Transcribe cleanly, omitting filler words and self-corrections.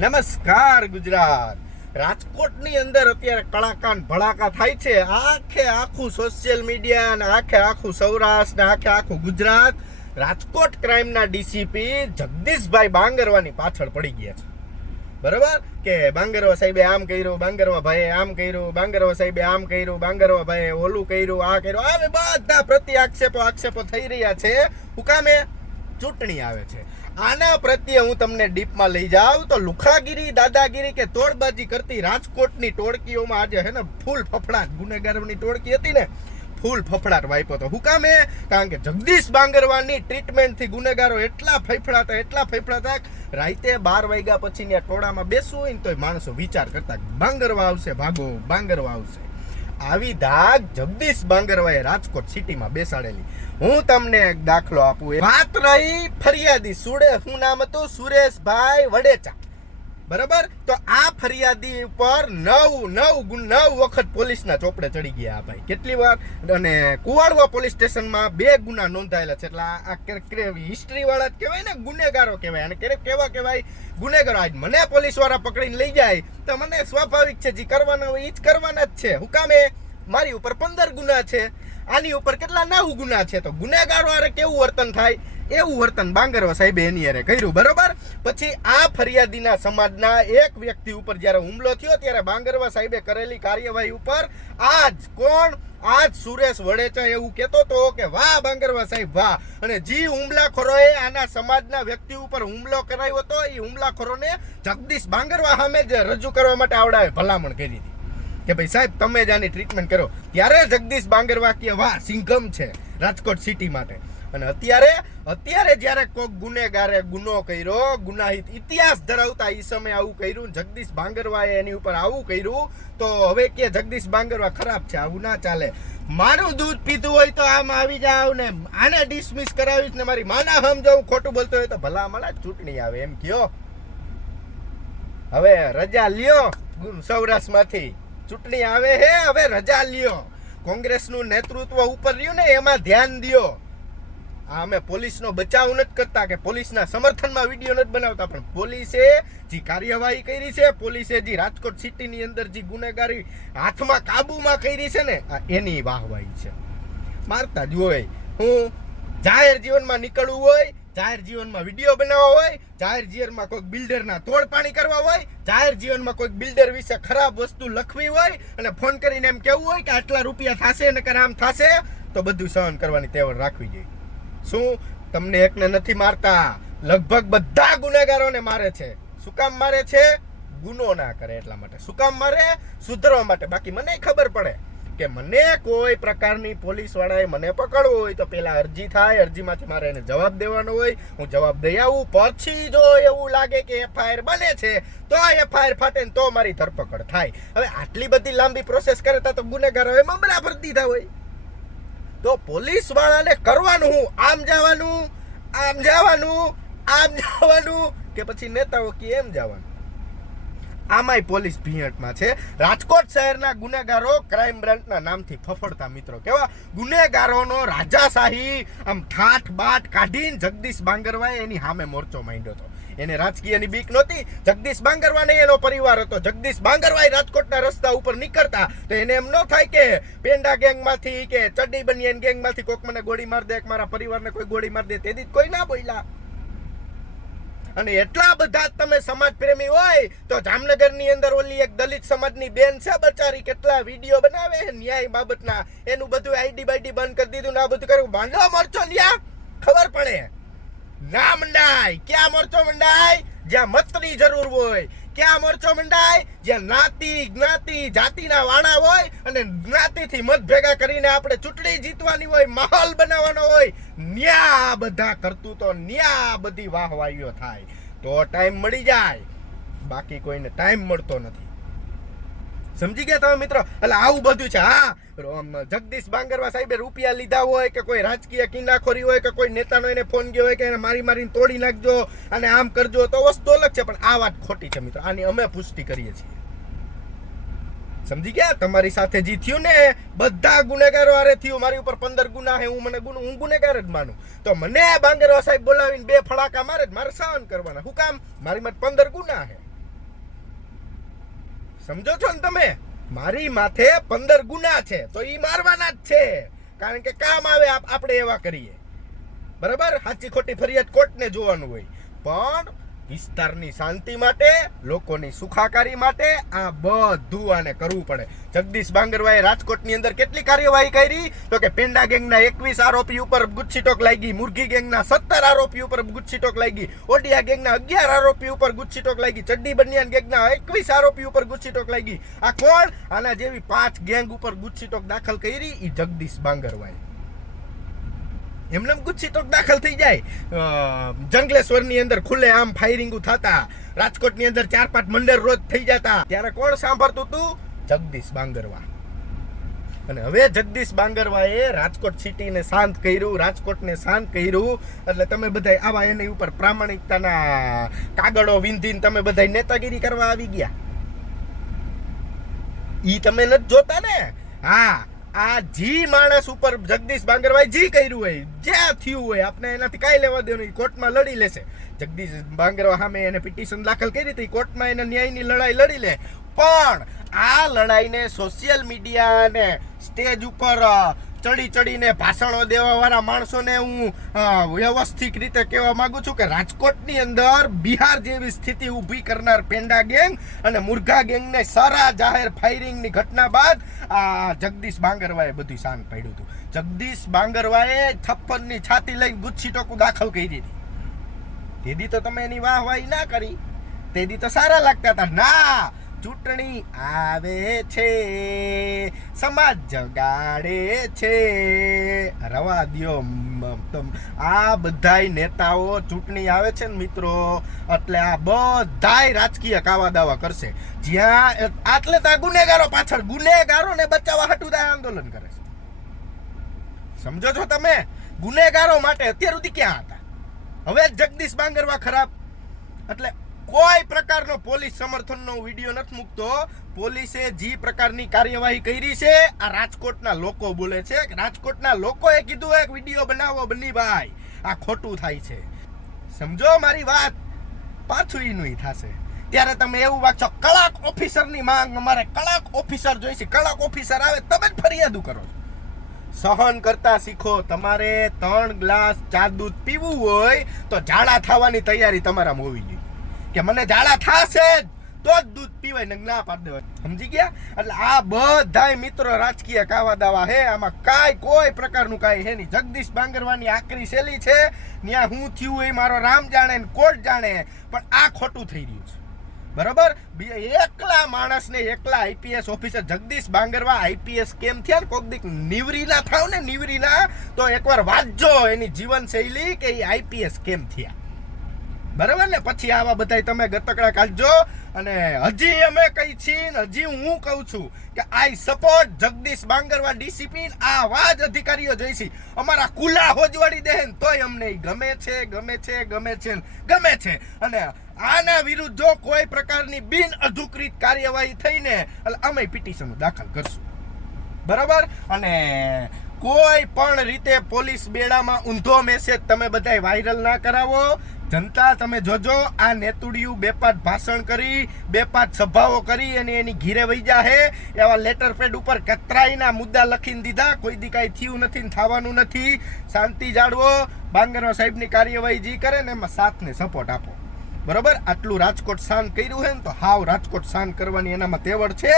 નમસ્કાર ગુજરાત. રાજકોટની અંદર અત્યારે કલાકાન ભડાકા થાય છે. આખે આખું સોશિયલ મીડિયા અને આખે આખું સૌરાષ્ટ્ર ને આખે આખું ગુજરાત રાજકોટ ક્રાઇમના ડીસીપી જગદીશભાઈ બાંગરવાની પાછળ પડી ગયા છે. બરાબર કે બાંગરવા સાહેબે આમ કર્યું, બાંગરવા ભાઈએ આમ કર્યું, બાંગરવા સાહેબે આમ કર્યું, બાંગરવા ભાઈએ ઓલું કર્યું, આ કર્યું. હવે બધા પ્રતિ આક્ષેપો થઈ રહ્યા છે. હુકામે ચૂંટણી આવે છે. આના પ્રત્યે હું તમને ડીપમાં લઈ જાઉં તો લુખાગીરી, દાદાગીરી કે તોડબાજી કરતી રાજકોટની ટોળકીઓમાં આજે હે ને ફૂલ ફફડાટ, ગુનેગારોની ટોળકી હતી ને, ફૂલ ફફડાટ વાપ્યો હતો. હુકામે? કારણ કે જગદીશ બાંગરવાની ટ્રીટમેન્ટથી ગુનેગારો એટલા ફફડાતા રાતે 12 વાગ્યા પછીની આ ટોળામાં બેસવું હોય ને તોય માણસો વિચાર કરતા બાંગરવા આવશે, ભાગો બાંગરવા આવશે. આવી ધાક જગદીશ બાંગરવાએ રાજકોટ સિટીમાં બેસાડેલી. હું તમને એક દાખલો આપું. વાત રહી ફરિયાદી શું નામ હતું? સુરેશભાઈ વડેચા. બરાબર? તો આ ફરિયાદી ઉપર 9 વખત પોલીસના ચોપડે ચડી ગયા આ ભાઈ. કેટલી વાર? અને કુવાડવા પોલીસ સ્ટેશનમાં 2 ગુના નોંધાયેલા છે. એટલે આ હિસ્ટ્રી વાળા જ કહેવાય ને, ગુનેગારો કહેવાય. અને ક્યારેક કેવા કહેવાય ગુનેગારો. આજ મને પોલીસ વાળા પકડીને લઈ જાય તો મને સ્વાભાવિક છે, જે કરવાના હોય એ જ કરવાના જ છે. હુકામે? મારી ઉપર 15 ગુના છે, આની ઉપર કેટલા 9 ગુના છે. તો ગુનેગારો આરે કેવું વર્તન થાય એવું વર્તન બાંગરવા સાહેબે એની હારે કર્યું. બરોબર? પછી આ ફરિયાદીના સમાજના એક વ્યક્તિ ઉપર જ્યારે હુમલો થયો ત્યારે બાંગરવા સાહેબે કરેલી કાર્યવાહી ઉપર આજ સુરેશ વડેચા એવું કહેતો હતો કે વાહ બાંગરવા સાહેબ વાહ. અને જે હુમલાખોરોએ આના સમાજના વ્યક્તિ ઉપર હુમલો કરાયો હતો એ હુમલાખોરોને જગદીશ બાંગરવા સામે જ રજૂ કરવા માટે આવડાવે ભલામણ કરી હતી કે ભાઈ સાહેબ તમે જ આની ટ્રીટમેન્ટ કરો. ત્યારે જગદીશ બાંગરવા કે વાહ સિંઘમ છે રાજકોટ સિટી માટે. અને અત્યારે જ્યારે કોઈક ગુનેગારે ગુનો કર્યો, ગુનાહિત ઇતિહાસ ધરાવતા એ સમયે આવું કર્યું, જગદીશ બાંગરવાએ એની ઉપર આવું કર્યું, તો હવે કે જગદીશ બાંગરવા ખરાબ છે, આવું ના ચાલે. મારું દૂધ પીધું હોય તો આમ આવી જાવ ને આને ડિસમિસ કરાવીશ ને મારી માના સમજાવું ખોટું બોલતો હોય તો ભલા મને ચૂંટણી આવે એમ કયો. હવે રજા લ્યો, સૌરાષ્ટ્રમાંથી ચૂંટણી આવે હે, હવે રજા લ્યો. કોંગ્રેસનું નેતૃત્વ ઉપર રહ્યું ને એમાં ધ્યાન દ્યો. અમે પોલીસનો બચાવ નથી કરતા કે પોલીસના સમર્થનમાં વિડીયો નથી બનાવતા, પણ પોલીસે જે કાર્યવાહી કરી છે, પોલીસે જે રાજકોટ સિટીની અંદર જે ગુનેગારી હાથમાં કાબુમાં કરી છે ને એની વાહવાહી છે. મારતા જ હોય. હું જાહેર જીવનમાં નીકળવું હોય, જાહેર જીવનમાં વિડીયો બનાવવા હોય, જાહેર જીવનમાં કોઈક બિલ્ડરના તોડપાણી કરવા હોય, જાહેર જીવનમાં કોઈક બિલ્ડર વિશે ખરાબ વસ્તુ લખવી હોય અને ફોન કરીને એમ કહેવું હોય કે આટલા રૂપિયા થશે નકર આમ થશે, તો બધું સહન કરવાની તેવડ રાખવી જોઈએ. શું તમને એકને નથી મારતા? લગભગ બધા ગુનેગારોને મારે છે. શું કામ મારે છે? ગુનો ના કરે એટલા માટે. શું કામ મારે? સુધરવા માટે. બાકી મને ખબર પડે કે મને કોઈ પ્રકારની પોલીસ વાળાએ મને પકડવો હોય તો પેલા અરજી થાય, અરજીમાંથી મારે એને જવાબ દેવાનો હોય, હું જવાબ દઈ આવું. પછી જો એવું લાગે કે એફઆઈઆર બને છે તો એફઆઈઆર ફાટે ને તો મારી ધરપકડ થાય. હવે આટલી બધી લાંબી પ્રોસેસ કરતા તો ગુનેગારોએ મમરા ભરી દીધા હોય. તો પોલીસ વાળાને કરવાનું હું આમ જવાનું કે પછી નેતાઓ કે એમ જવાનું. આમાંય પોલીસ ભીંટમાં છે. રાજકોટ શહેરના ગુનેગારો ક્રાઇમ બ્રાન્ચના નામથી ફફડતા મિત્રો. કેવા ગુનેગારોનો રાજાશાહી આમ ઠાઠ બાટ કાઢીને જગદીશ બાંગરવાએ એની સામે મોરચો માંડ્યો હતો. એને રાજકીયની બીક નહોતી. જગદીશ બાંગરવા નહીં એનો પરિવાર હતો. જગદીશ બાંગરવાએ રાજકોટના રસ્તા ઉપર નીકળતા તો એને એમ ન થાય કે પેંડા ગેંગમાંથી કે ચડ્ડી બનિયાન ગેંગમાંથી કોઈક મને ગોળી માર દે, મારા પરિવારને કોઈ ગોળી માર દે, તેથી કોઈ ના બોલ્યા. અને એટલા બધા તમે સમાજ પ્રેમી હોય તો જામનગરની અંદર ઓલી એક દલિત સમાજની બેન છે બચારી, કેટલા વિડીયો બનાવે ન્યાય બાબતના, એનું બધું આઈડી બાઈડી બંધ કરી દીધું ને આ બધું કર્યું. બાંધો મોરચો ન્યા ખબર પડે ના મંડાય. ક્યાં મોરચો મંડાય? જ્યાં મતની જરૂર હોય. ક્યાં મોરચો મંડાય? જ્યાં જ્ઞાતિ જાતિના વાણા હોય અને જ્ઞાતિથી મત ભેગા કરીને આપણે ચૂંટણી જીતવાની હોય, માહોલ બનાવવાનો હોય, ન્યા બધા કરતૂતો, ન્યા બધી વાહવાહીઓ થાય તો ટાઈમ મળી જાય. બાકી કોઈને ટાઈમ મળતો નથી. સમજી ગયા તમે મિત્રો? એટલે આવું બધું છે. હા, જગદીશ બાંગરવા સાહેબે રૂપિયા લીધા હોય કે કોઈ રાજકીય કિનાખોરી હોય કે કોઈ નેતાનો એને ફોન ગયો હોય કે એને મારીને તોડી નાખજો અને આમ કરજો તો વસ્તુ અલગ છે, પણ આ વાત ખોટી છે મિત્રો. આની અમે પુષ્ટિ કરીએ છીએ. સમજી ગયા? તમારી સાથે જે થયું ને બધા ગુનેગારો આરે થયું. મારી ઉપર 15 ગુના હે, હું ગુનેગાર જ માનું. તો મને બાંગરવા સાહેબ બોલાવીને 2 ફડાકા મારે જ મારે સહન કરવાના. શું કામ? મારી માટે 15 ગુના હે. સમજો છો ને તમે? મારી માથે 15 ગુના છે તો ઈ મારવાના જ છે, કારણ કે કામ આવે આપણે એવા કરીએ. બરાબર? સાચી ખોટી ફરિયાદ કોર્ટને જોવાનું હોય, પણ વિસ્તારની શાંતિ માટે, લોકોની સુખાકારી માટે આ બધું આને કરવું પડે. જગદીશ બાંગરવાએ રાજકોટની અંદર કેટલી કાર્યવાહી કરી? તો કે પેંડા ગેંગના 21 આરોપી ઉપર ગુજસીટોક લાગી, મુરઘી ગેંગના 17 આરોપી ઉપર ગુજસીટોક લાગી, ઓડિયા ગેંગના 11 આરોપી ઉપર ગુજસીટોક લાગી, ચડ્ડી બનિયાન ગેંગના 21 આરોપી ઉપર ગુજસીટોક લાગી. આ કોણ? આના જેવી 5 ગેંગ ઉપર ગુજસીટોક દાખલ કરી ઈ જગદીશ બાંગરવાએ. એમને ગુજસીટોક દાખલ થઈ જાય. જંગલેશ્વરની અંદર ખુલ્લે આમ ફાયરિંગો થતા, રાજકોટની અંદર 4-5 મંડળ રોજ થઈ જતા, ત્યારે કોણ સાંભળતું હતું? જગદીશ બાંગરવા. અને હવે જગદીશ બાંગરવાએ રાજકોટ સિટીને શાંત કર્યું, રાજકોટને શાંત કર્યું. એટલે તમે બધા આવા એની ઉપર પ્રામાણિકતાના કાગળો વિંધીને તમે બધા નેતાગીરી કરવા આવી ગયા. ઈ તમે નથી જોતા ને? હા, આ જી માણસ ઉપર જગદીશ બાંગરવાએ જી કર્યું હોય, જ્યાં થયું હોય, આપણે એનાથી કાંઈ લેવા દેવાનું, કોર્ટમાં લડી લેશે. જગદીશ બાંગરવા સામે એને પિટિશન દાખલ કરી હતી, કોર્ટમાં એને ન્યાયની લડાઈ લડી લે. પણ આ લડાઈને સોશિયલ મીડિયા અને સ્ટેજ ઉપર ચડીને ભાષણો દેવા વાળા માણસોને હું વ્યવસ્થિત રીતે કહેવા માંગુ છું કે રાજકોટની અંદર બિહાર જેવી સ્થિતિ ઊભી કરનાર પેંડા ગેંગ અને મુરઘા ગેંગને સારા જાહેર ફાયરિંગની ઘટના બાદ આ જગદીશ બાંગરવાએ બધું શાંત પાડ્યું હતું. જગદીશ બાંગરવાએ 56ની છાતી લઈને ગુજસીટોક દાખલ કરી દીધી. તેદી તો તમે એની વાહવાહી ના કરી, તેદી તો સારા લાગતા હતા. ના, ચૂંટણી આવે છે, સમાજ જગાડે છે, રવા દ્યો. આ બધાય નેતાઓ ચૂંટણી આવે છે ને મિત્રો, એટલે આ બધાય રાજકીય કાવા દાવા કરશે. જ્યાં આટલે ત્યાં ગુનેગારો પાછળ, ગુનેગારોને બચાવવા હાટું આંદોલન કરે છે. સમજો છો તમે? ગુનેગારો માટે અત્યાર સુધી ક્યાં હતા? હવે જગદીશ બાંગરવા ખરાબ. એટલે કોઈ પ્રકારનો પોલીસ સમર્થનનો વિડીયો નથી મૂકતો. પોલીસે જે પ્રકારની કાર્યવાહી કરી છે આ રાજકોટના લોકો બોલે છે. રાજકોટના લોકોએ કીધું એક વિડીયો બનાવો બની ભાઈ, આ ખોટું થાય છે. સમજો મારી વાત? પાછું ઈનું થશે ત્યારે તમે એવું વાંચો કડક ઓફિસરની માંગ, અમારે કડક ઓફિસર જોઈશે. કડક ઓફિસર આવે તમે જ ફરિયાદો કરો છો. સહન કરતા શીખો. તમારે 3 ગ્લાસ ચા દૂધ પીવું હોય તો ઝાડા થવાની તૈયારી તમારામાં હોવી જોઈએ, કે મને ઝાડા થાશે તો જ દૂધ પીવાય, ને ના પાડી દેવાય. સમજી ગયા? એટલે આ બધાય મિત્રો રાજકીય કાવા દાવા હે. આમાં કોઈ પ્રકારનું કાંઈ હે નહીં. જગદીશ બાંગરવાની આકરી શૈલી છે, ત્યાં હું થયું એ મારો રામ જાણે ને કોર્ટ જાણે, પણ આ ખોટું થઈ રહ્યું છે. બરાબર? એકલા માણસને, એકલા IPS officer Jagdish Bangarwa IPS કેમ થયા? કોક દીક નિવરી ના થાવ ને, નિવરી ના તો એકવાર વાંચજો એની જીવન શૈલી કે એ આઈપીએસ કેમ થયા. બરાબર ને? પછી આવા બધા તમે ગતકડા કાઢજો. અને હજી અમે કઈ છીએ, હજી હું કહું છું કે આઈ સપોર્ટ જગદીશ બાંગરવા ડિસિપ્લિન. આવા જ અધિકારીઓ જોઈશે. અમારા કુલા હોજવાડી દે ને તોય અમને ગમે છે, ગમે છે, ગમે છે, ગમે છે. અને આના વિરુદ્ધ જો કોઈ પ્રકારની બિન અધિકૃત કાર્યવાહી થઈને એટલે અમે પિટિશન દાખલ કરશું. બરાબર? અને કોઈ પણ રીતે પોલીસ બેડામાં ઊંધો મેસેજ તમે બધાય વાયરલ ના કરાવો. જનતા તમે જોજો, આ નેતુડિયું 2-5 ભાષણ કરી, 2-5 સભાઓ કરી અને એની ઘીરે વહી જાહે. એવા લેટર પેડ ઉપર કતરાઈના મુદ્દા લખીને દીધા. કોઈ દી કાંઈ થયું નથી ને થવાનું નથી. શાંતિ જાળવો. બાંગરવા સાહેબની કાર્યવાહી જે કરે ને એમાં સાથને સપોર્ટ આપો. બરાબર? આટલું રાજકોટ શાંત કર્યું છે ને તો હાવ રાજકોટ શાંત કરવાની એનામાં તેવડ છે.